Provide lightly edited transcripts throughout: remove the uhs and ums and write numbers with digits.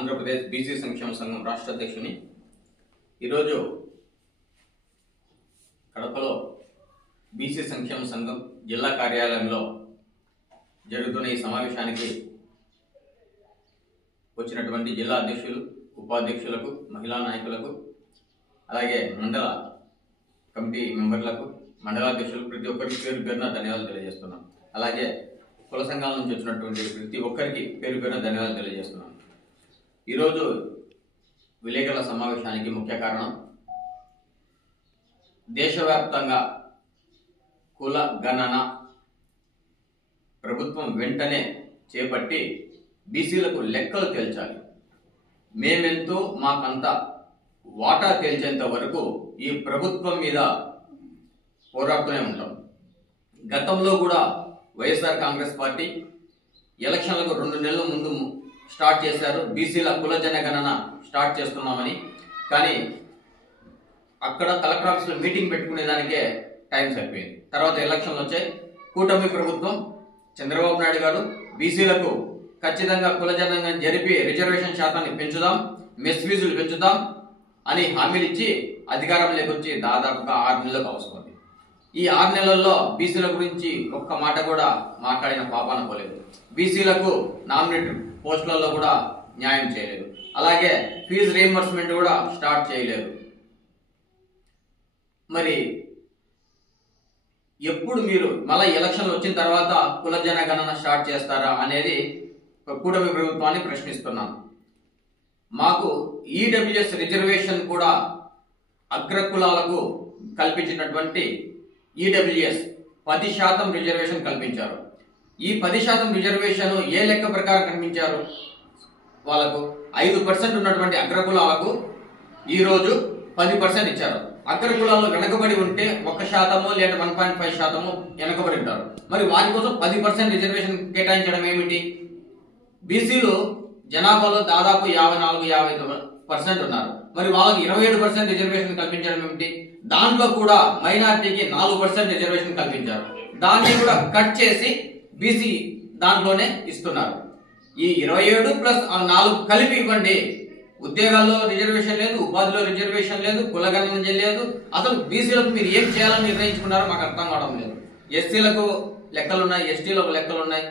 Andhra Pradesh BC సంక్షేమ సంఘం రాష్ట్ర అధ్యక్షుని. ఈరోజు కడపలో బీసీ సంక్షేమ సంఘం జిల్లా కార్యాలయంలో జరుగుతున్న ఈ సమావేశానికి వచ్చినటువంటి జిల్లా అధ్యక్షులు, ఉపాధ్యక్షులకు, మహిళా నాయకులకు, అలాగే మండల కమిటీ మెంబర్లకు, మండలాధ్యక్షులు ప్రతి ఒక్కరికి పేరు పేరున ధన్యవాదాలు తెలియజేస్తున్నాను. అలాగే కుల సంఘాల నుంచి వచ్చినటువంటి ప్రతి ఒక్కరికి పేరు పేరున ధన్యవాదాలు తెలియజేస్తున్నాను. ఈరోజు విలేకరుల సమావేశానికి ముఖ్య కారణం దేశవ్యాప్తంగా కుల గణన ప్రభుత్వం వెంటనే చేపట్టి బీసీలకు లెక్కలు తేల్చాలి. మేమెంతో మాకంత వాటా తేల్చేంత వరకు ఈ ప్రభుత్వం మీద పోరాడుతూనే ఉంటాం. గతంలో కూడా వైఎస్ఆర్ కాంగ్రెస్ పార్టీ ఎలక్షన్లకు 2 నెలల ముందు స్టార్ట్ చేశారు, బీసీల కుల జనగణన స్టార్ట్ చేస్తున్నామని. కానీ అక్కడ కలెక్టర్ ఆఫీసులో మీటింగ్ పెట్టుకునేదానికే టైం సరిపోయింది. తర్వాత ఎలక్షన్లు వచ్చాయి. కూటమి ప్రభుత్వం చంద్రబాబు నాయుడు గారు బీసీలకు ఖచ్చితంగా కుల జనగణన జరిపి రిజర్వేషన్ శాతాన్ని పెంచుదాం, మెస్ ఫీజులు పెంచుదాం అని హామీలు ఇచ్చి అధికారంలోకి వచ్చి దాదాపుగా 6 నెలలకు అవసరం. ఈ 6 నెలల్లో బీసీల గురించి ఒక్క మాట కూడా మాట్లాడిన పాపాన పోలేదు. బీసీలకు నామినేటెడ్ పోస్టులలో కూడా న్యాయం చేయలేదు. అలాగే ఫీజు రీయింబర్స్మెంట్ కూడా స్టార్ట్ చేయలేదు. మరి ఎప్పుడు మీరు మళ్ళీ ఎలక్షన్లు వచ్చిన తర్వాత కుల జనగణన స్టార్ట్ చేస్తారా అనేది కూటమి ప్రభుత్వాన్ని ప్రశ్నిస్తున్నాను. మాకు ఈడబ్ల్యూఎస్ రిజర్వేషన్ కూడా అగ్రకులాలకు కల్పించినటువంటి ఈడబ్ల్యూఎస్ 10% రిజర్వేషన్ కల్పించారు. ఈ 10% రిజర్వేషన్ ఏ లెక్క ప్రకారం కల్పించారు? వాళ్ళకు 5% ఉన్నటువంటి అగ్రకులాలకు ఈరోజు 10% ఇచ్చారు. అగ్రకులాలు వెనకబడి ఉంటే 1% లేదా 1.5% వెనకబడి ఉంటారు. మరి వారి కోసం 10% రిజర్వేషన్ కేటాయించడం ఏమిటి? బీసీలు జనాభాలో దాదాపు 54-55% ఉన్నారు. మరి వాళ్ళకి 27% రిజర్వేషన్ కల్పించడం ఏమిటి? దాంట్లో కూడా మైనార్టీకి 4% రిజర్వేషన్ కల్పించారు. దాన్ని కూడా కట్ చేసి బీసీ దాంట్లోనే ఇస్తున్నారు. ఈ 27 ప్లస్ 4 కలిపి ఇవ్వండి. ఉద్యోగాల్లో రిజర్వేషన్ లేదు, ఉపాధిలో రిజర్వేషన్ లేదు, కులగణన లేదు. అసలు బీసీలకు మీరు ఏం చేయాలని నిర్ణయించుకున్నారో మాకు అర్థం కావడం లేదు. ఎస్సీలకు లెక్కలున్నాయి, ఎస్టీలకు లెక్కలున్నాయి,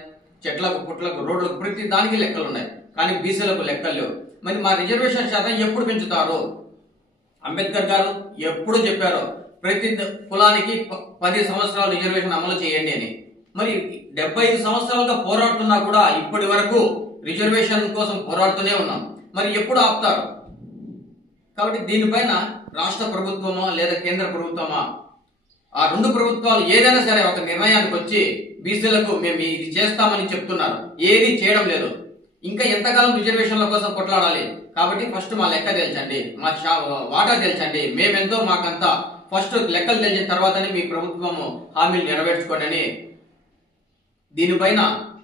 చెట్లకు, పుట్లకు, రోడ్లకు, ప్రతి దానికి లెక్కలున్నాయి. కానీ బీసీలకు లెక్కలు లేవు. మరి మా రిజర్వేషన్ శాతం ఎప్పుడు పెంచుతారు? అంబేద్కర్ గారు ఎప్పుడు చెప్పారో ప్రతి కులానికి 10 సంవత్సరాలు రిజర్వేషన్ అమలు చేయండి అని. మరి 75 సంవత్సరాలుగా పోరాడుతున్నా కూడా ఇప్పటి వరకు రిజర్వేషన్ కోసం పోరాడుతూనే ఉన్నాం. మరి ఎప్పుడు ఆపుతారు? కాబట్టి దీనిపైన రాష్ట్ర ప్రభుత్వమా లేదా కేంద్ర ప్రభుత్వమా, ఆ 2 ప్రభుత్వాలు ఏదైనా సరే ఒక నిర్ణయానికి వచ్చి బీసీలకు మేము ఇది చేస్తామని చెప్తున్నారు, ఏది చేయడం లేదు. ఇంకా ఎంతకాలం రిజర్వేషన్ల కోసం కొట్లాడాలి? కాబట్టి ఫస్ట్ మా లెక్క తెల్చండి, మా వాటా తెల్చండి, మేమెంతో మాకంతా ఫస్ట్ లెక్కలు తెలిసిన తర్వాతనే మీ ప్రభుత్వము హామీలు నెరవేర్చుకోండి అని దీనిపైన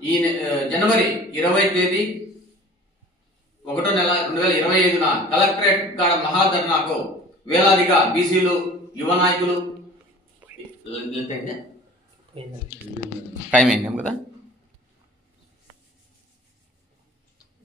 ఈ జనవరి 20 తేదీ 1వ నెల 2025 కలెక్టరేట్ కాడ మహాధర్నాకు వేలాదిగా బీసీలు, యువ నాయకులు టైం అయింది కదా